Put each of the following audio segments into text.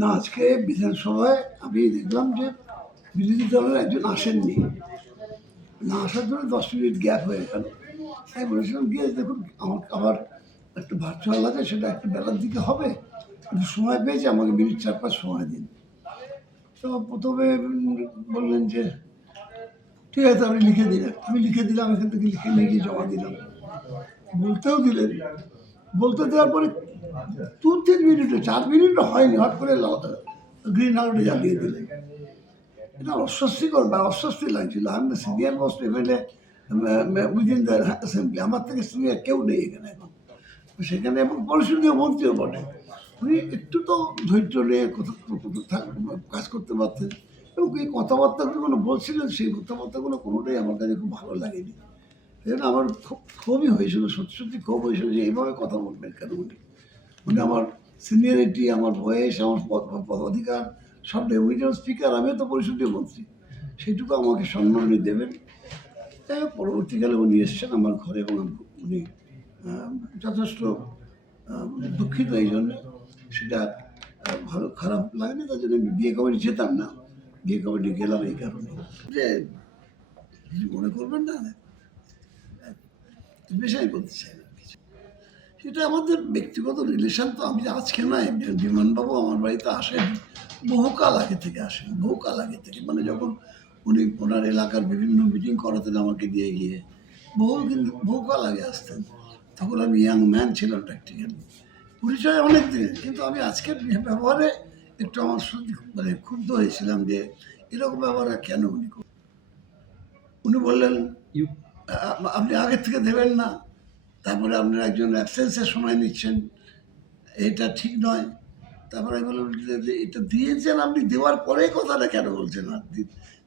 না, আজকে বিধানসভায় আমি দেখলাম যে বিরোধী দলের একজন আসেননি। না আসার জন্য 10 মিনিট গ্যাপ হয়ে গেল। আমি বলেছিলাম গিয়ে দেখুন আমার একটা ভার্চুয়াল আছে, সেটা একটু বেলার দিকে হবে, একটু সময় পেয়েছে, আমাকে মিনিট 4-5 সময় দিন। তো প্রথমে বললেন যে ঠিক আছে আপনি লিখে দিলেন। আমি লিখে দিলাম, এখান থেকে লিখে নিয়ে গিয়ে জমা দিলাম। বলতেও দিলেন, বলতে দেওয়ার পরে 2-3 মিনিটে 4 মিনিটও হয়নি, হট করে গ্রিন আউটে জ্বালিয়ে দিলেন। এটা অস্বস্তিকর বা অস্বস্তি লাগছিল। আমি the senior most MLA within the assembly, আমার থেকে সিনিয়র কেউ নেই এখানে এখন। সেখানে এবং পরিষদীয় মন্ত্রীও বটে, উনি একটু তো ধৈর্য নিয়ে কাজ করতে পারতেন। এবং এই কথাবার্তাগুলো বলছিলেন, সেই কথাবার্তাগুলো কোনোটাই আমার কাছে খুব ভালো লাগেনি। এই জন্য আমার খুব ক্ষোভই হয়েছিল, সত্যি সত্যি ক্ষোভ হয়েছিল যে এইভাবে কথা বলবেন কেন উনি। মানে আমার সিনিয়রিটি, আমার বয়স, আমার পদাধিকার সব নেই। উনি যেমন স্পিকার, আমিও তো পরিষদীয় মন্ত্রী, সেইটুকু আমাকে সম্মান উনি দেবেন। তাই পরবর্তীকালে উনি এসছেন আমার ঘরে এবং উনি যথেষ্ট দুঃখিত এই জন্যে। সেটা ভালো খারাপ লাগেনি, তার জন্য আমি বিয়ে কমিটি যেতাম না, বিয়ে কমিটি গেলাম এই কারণে যে কিছু মনে করবেন না, বিষয় বলতে চাই না কিছু। সেটা আমাদের ব্যক্তিগত রিলেশন। তো আমি আজকে নয়, বিমানবাবু আমার বাড়িতে আসেন বহুকাল আগে থেকে, আসেন বহুকাল আগে থেকে, মানে যখন উনি ওনার এলাকার বিভিন্ন মিটিং করাতেন আমাকে দিয়ে গিয়ে, বহুকাল আগে আসতেন। তখন আমি ইয়াং ম্যান ছিলাম প্র্যাকটিক্যালি, পরিচয় অনেক দিনের। কিন্তু আমি আজকের ব্যবহারে একটু আমার মানে ক্ষুব্ধ হয়েছিলাম যে এরকম ব্যবহার কেন উনি করবেন। উনি বললেন আপনি আগের থেকে দেবেন না, তারপরে আপনার একজন অ্যাবসেন্সের সময় নিচ্ছেন, এটা ঠিক নয়। তারপরে আমি বললাম যে এটা দিয়েছেন আপনি, দেওয়ার পরে কথাটা কেন বলছেন? আর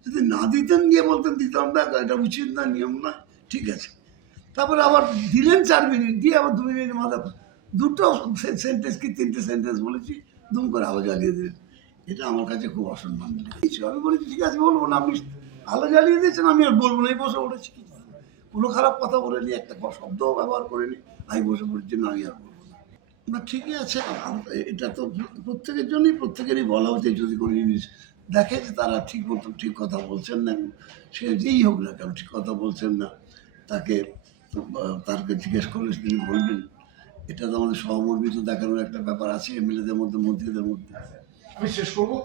যদি না দিতেন গিয়ে বলতেন দিতাম না, এটা উচিত না, নিয়ম না, ঠিক আছে। তারপরে আবার দিলেন 4 মিনিট, দিয়ে আবার 2 মিনিট মাথা দুটো সেন্টেন্স কি 3টে সেন্টেন্স বলেছি, দুম করে আলো জ্বালিয়ে দিলেন। এটা আমার কাছে খুব অসম্মান লেগেছিল। আমি বলেছি ঠিক আছে বলবো না, আপনি আলো জ্বালিয়ে দিয়েছেন, আমি আর বলবো না, এই বসে উঠেছি। কোনো খারাপ কথা বলেনি, একটা শব্দও ব্যবহার করিনি, আমি বসে পড়েছি না, আমি আর বলবো না। না ঠিকই আছে, এটা তো প্রত্যেকের জন্যই, প্রত্যেকেরই বলা উচিত যদি কোনো জিনিস দেখে যে তারা ঠিক মতো ঠিক কথা বলছেন না, সে যেই হোক না কেন ঠিক কথা বলছেন না, তাকে তাকে জিজ্ঞেস করলে তিনি বলবেন। এটা তো আমাদের সহমর্মিত দেখানোর একটা ব্যাপার আছে এমএলএদের মধ্যে, মন্ত্রীদের মধ্যে। আমি শেষ করবো।